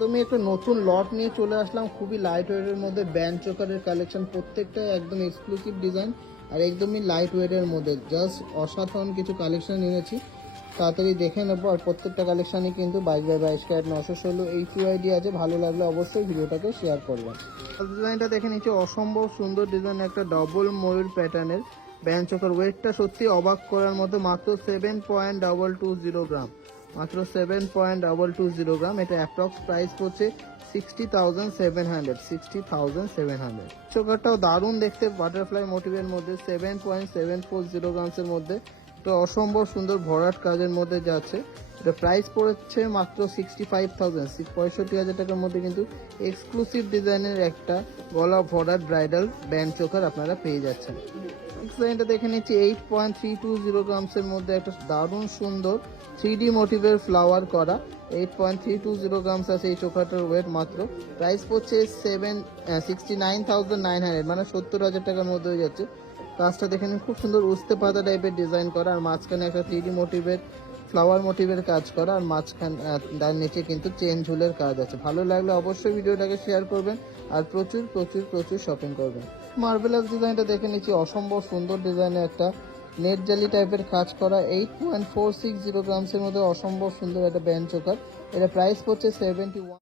একদমই একটা নতুন লট নিয়ে চলে আসলাম, খুবই লাইট ওয়েটের মধ্যে ব্যান্ড চোকারের কালেকশন, প্রত্যেকটা একদম এক্সক্লুসিভ ডিজাইন আর একদমই লাইট ওয়েটের মধ্যে জাস্ট অসাধারণ কিছু কালেকশন এনেছি। তাড়াতাড়ি দেখে নেবো। আর প্রত্যেকটা কালেকশনই কিন্তু 22x22 ক্যারেট 916 HUID আছে। ভালো লাগলে অবশ্যই ভিডিওটাকে শেয়ার করবেন। ডিজাইনটা দেখে নিচ্ছি, অসম্ভব সুন্দর ডিজাইন, একটা ডবল ময়ূর প্যাটার্নের ব্যান্ড চোকার। ওয়েটটা সত্যি অবাক করার মতো, মাত্র 7.220 গ্রাম, মাত্র 7.220 গ্রাম। এটা অ্যাপ্রক্স প্রাইস পড়ছে 60,700। চোকারটাও দারুণ দেখতে, বাটারফ্লাই মোটিভের মধ্যে 7.740 গ্রামসের মধ্যে। তো অসম্ভব সুন্দর ভরাট কাজের মধ্যে যাচ্ছে। এটা প্রাইস পড়েছে মাত্র 65,000 টাকার মধ্যে, কিন্তু এক্সক্লুসিভ ডিজাইনের একটা গলা ভরাট ব্রাইডাল ব্যান্ড চোকার আপনারা পেয়ে যাচ্ছেন। ডিজাইনটা দেখে নিচ্ছি, 8.320 গ্রামসের মধ্যে একটা দারুণ সুন্দর 3D মোটিভের ফ্লাওয়ার করা। 8.320 গ্রামস আছে এই চোখাটার ওয়েট। মাত্র প্রাইস পড়ছে 69,900, মানে 70,000 টাকার মধ্যে হয়ে যাচ্ছে। কাজটা দেখে নিন, খুব সুন্দর উস্তে পাতা টাইপের ডিজাইন করা, আর মাঝখানে একটা 3D মোটিভের ফ্লাওয়ার মোটিভের কাজ করা, আর মাঝখান তার নিচে কিন্তু চেন ঝুলের কাজ আছে। ভালো লাগলে অবশ্যই ভিডিওটাকে শেয়ার করবেন আর প্রচুর প্রচুর প্রচুর শপিং করবেন। মার্বেলাস ডিজাইনটা দেখে নিচ্ছি, অসম্ভব সুন্দর ডিজাইনে একটা নেট জালি টাইপের কাজ করা। 8.460 গ্রামসের মধ্যে অসম্ভব সুন্দর একটা ব্যান্ড চোকার। এটা প্রাইস পড়ছে 71।